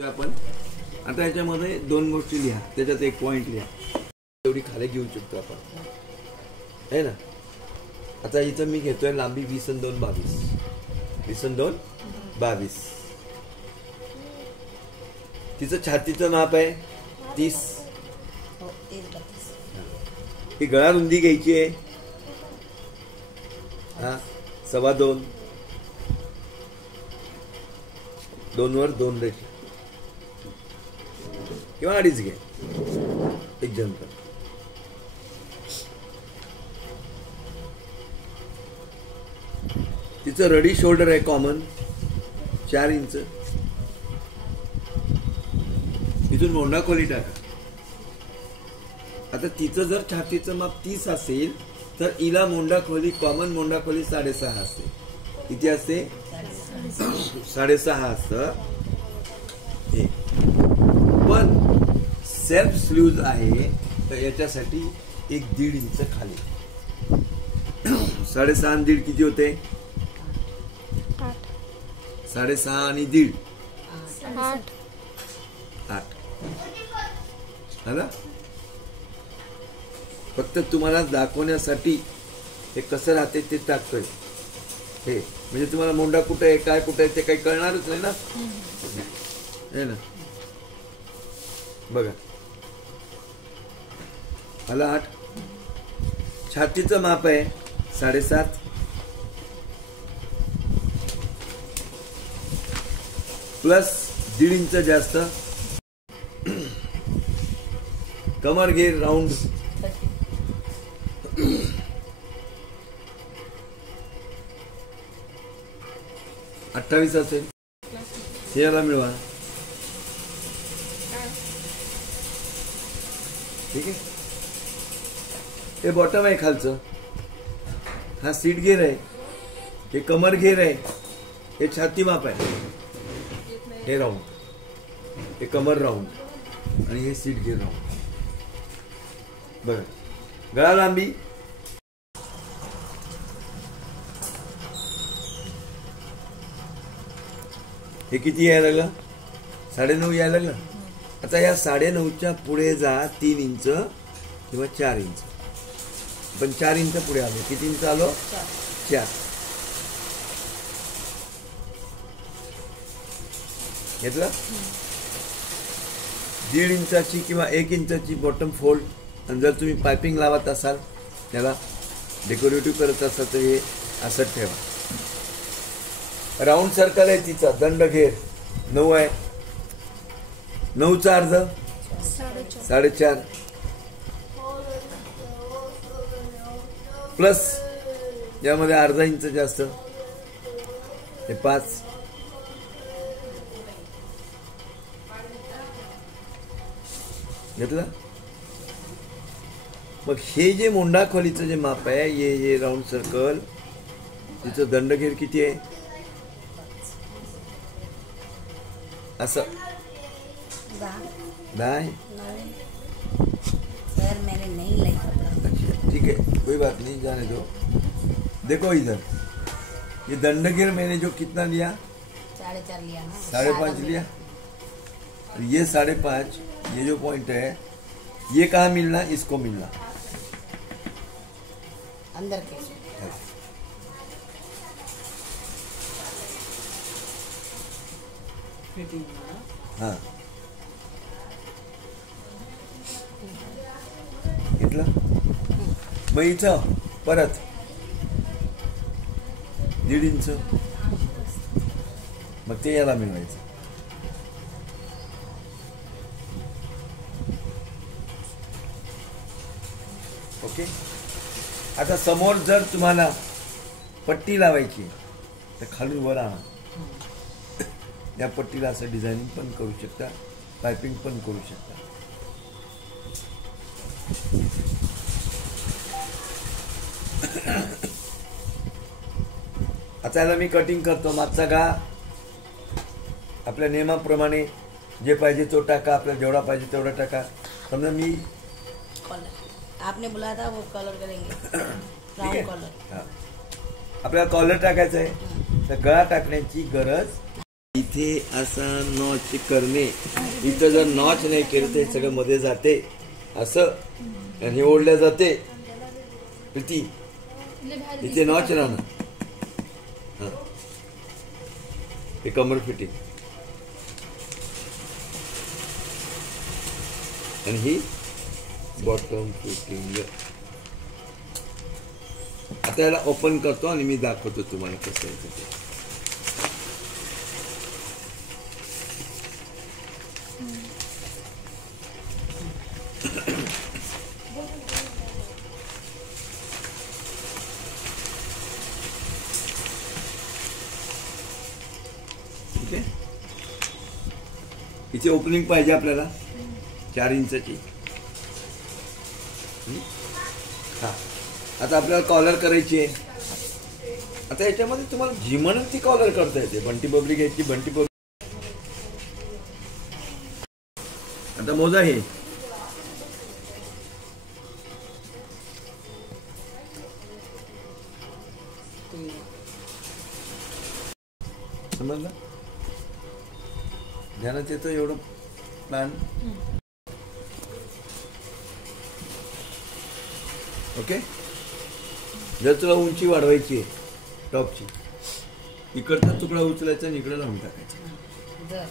आपण आता याच्यामध्ये दोन गोष्टी लिहा, त्याच्यात एक पॉइंट लिहा, एवढी खाली घेऊ शकतो आपण, है ना. आता इथं मी घेतोय लांबी 20 आणि 2 22, 20 आणि 2 22. तिचं छातीचं माप आहे 30. ही गळा रुंदी घ्यायची आहे 2.25. 2 वर 2 रेषा किंवा 2.5 घे, एक जंतर. तिचं रडी शोल्डर आहे कॉमन 4 इंच. इथून मोंडा खोली टाका. आता तिचं जर छातीचं माप 30 असेल तर इला मोंडा खोली, कॉमन मोंडा खोली 6.5 असते. किती असते? 6.5 असतं. पण सेल्फ स्लीव्ज आहे तर याच्यासाठी 1.5 इंच खाली. 6.5 आणि 1.5 किती होते? 6.5 आणि 1.5 8. ना. फक्त तुम्हाला दाखवण्यासाठी हे कसं राहते ते टाकतोय. हे म्हणजे तुम्हाला मोंडा कुठे आहे, काय कुठे आहे ते काही कळणारच नाही ना, है ना. बघा, मला 8. छातीचं माप आहे 7.5 प्लस 1.5 इंच जास्त. कमर घे राऊंड 28 असेल. हे याला मिळवा. ठीक आहे. हे बॉटम आहे खालचं, हा सीट घेर आहे, हे कमर घेर आहे, हे छाती माप आहे, हे राऊंड, हे कमर राऊंड आणि हे सीट घेर राऊंड. बघा, गळा लांबी हे किती यायला लागलं? 9.5 यायला लागलं. आता या 9.5च्या पुढे जा 3 इंच किंवा 4 इंच. पण 4 इंच पुढे आलो. किती इंच आलो? 4. घेतलं? 1.5 इंचाची किंवा 1 इंचाची बॉटम फोल्ड. आणि जर तुम्ही पायपिंग लावत असाल, त्याला डेकोरेटिव्ह करत असाल तर हे असं ठेवा. राऊंड सर्कल आहे तिचा. दंड घेर 9 आहे. 9चा अर्ध 4.5 प्लस यामध्ये अर्धा इंच जास्त, हे 5. घेतलं? मग हे जे मोंडा खोलीचं जे माप आहे, हे राऊंड सर्कल, तिचं दंडघेर किती आहे? असं 10. सर मैंने नहीं लाई कपड़ा. अच्छा ठीक है, कोई बात नहीं, जाने दो. देखो इधर, ये दंडघेर मैंने जो कितना लिया? 4.5 लिया ना. 5.5 लिया. ये 5.5, ये जो पॉइंट है ये कहाँ मिलना? इसको मिलना अंदर के. हाँ, घेतलं? मग इथं परत 1.5 इंच, मग ते याला मिळवायचं. ओके. आता समोर जर तुम्हाला पट्टी लावायची तर खालून वर आणा. या पट्टीला असं डिझायनिंग पण करू शकता, पायपिंग पण करू शकता. आता याला मी कटिंग करतो. मागचा गा आपल्या नियमाप्रमाणे जे पाहिजे तो टाका, आपल्याला जेवढा पाहिजे तेवढा टाका. समजा मी कॉलर आपने बोला था वो कलर करेंगे. Round collar. आपल्याला कॉलर टाकायचं आहे तर गळा टाकण्याची गरज इथे असा नॉच करणे, इथं जर नॉच नाही केलं तर हे सगळं मध्ये जाते असं, आणि हे ओढल्या जाते. प्रीती इथे नॉच राहणार. हा, हे कमर फिटिंग आणि ही बॉटम फिटिंग. आता याला ओपन करतो आणि मी दाखवतो तुम्हाला कसं आहे ते. ठीक आहे. इथे ओपनिंग पाहिजे आपल्याला 4 इंचाची. हा, आता आपल्याला कॉलर करायची आहे. आता याच्यामध्ये तुम्हाला जी म्हणून ती कॉलर करता येते. बंटी बबली घ्यायची, बंटी बबली. आता मोजा हे. समजलं? ध्यानात येतं एवढं प्लॅन. ओके. जर तुला उंची वाढवायची आहे टॉपची, इकडचा तुकडा उचलायचा आणि इकडे लावून टाकायचा.